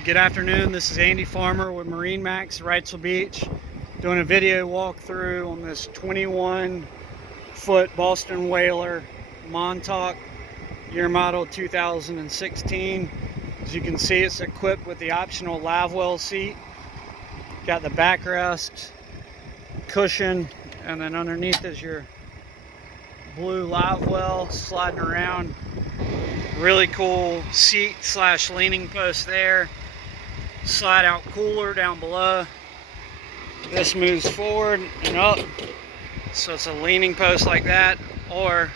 Hey, good afternoon. This is Andy Farmer with MarineMax Wrightsville Beach, doing a video walkthrough on this 21-foot Boston Whaler Montauk, year model 2016. As you can see, it's equipped with the optional live well seat. Got the backrest, cushion, and then underneath is your blue live well sliding around. Really cool seat slash leaning post there. Slide out cooler down below. This moves forward and up, so it's a leaning post like that, or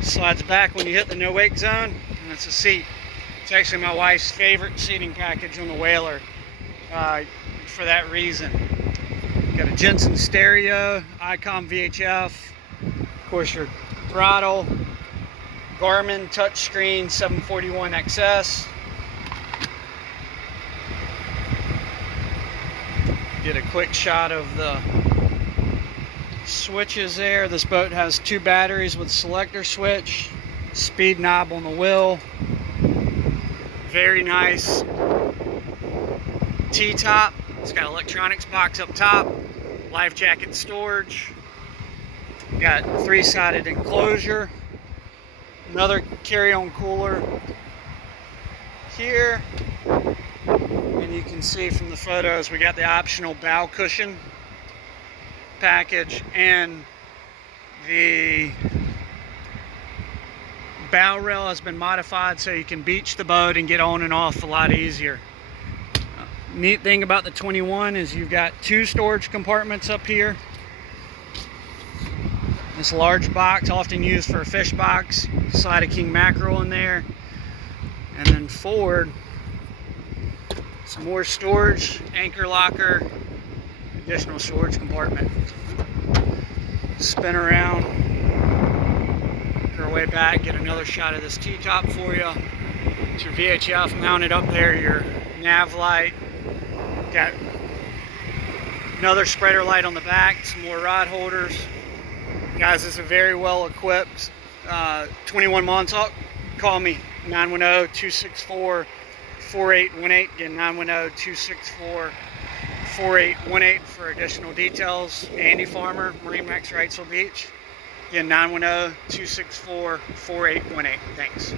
slides back when you hit the no wake zone, and it's a seat. It's actually my wife's favorite seating package on the Whaler for that reason. Got a Jensen stereo, Icom VHF, of course your throttle, Garmin touchscreen 741XS. Get a quick shot of the switches there. This boat has 2 batteries with selector switch, speed knob on the wheel. Very nice T-top. It's got electronics box up top, life jacket storage. Got 3-sided enclosure. Another carry-on cooler here, and you can see from the photos we got the optional bow cushion package, and the bow rail has been modified so you can beach the boat and get on and off a lot easier. Neat thing about the 21 is you've got 2 storage compartments up here. This large box, often used for a fish box, slide a king mackerel in there, and then forward, some more storage, anchor locker, additional storage compartment. Spin around, work our way back, get another shot of this T-top for you. It's your VHF mounted up there, your nav light, got another spreader light on the back, some more rod holders. Guys, this is a very well equipped 21 Montauk. Call me 910-264-4818. Again, 910-264-4818 for additional details. Andy Farmer, MarineMax Wrightsville Beach. Again, 910-264-4818. Thanks.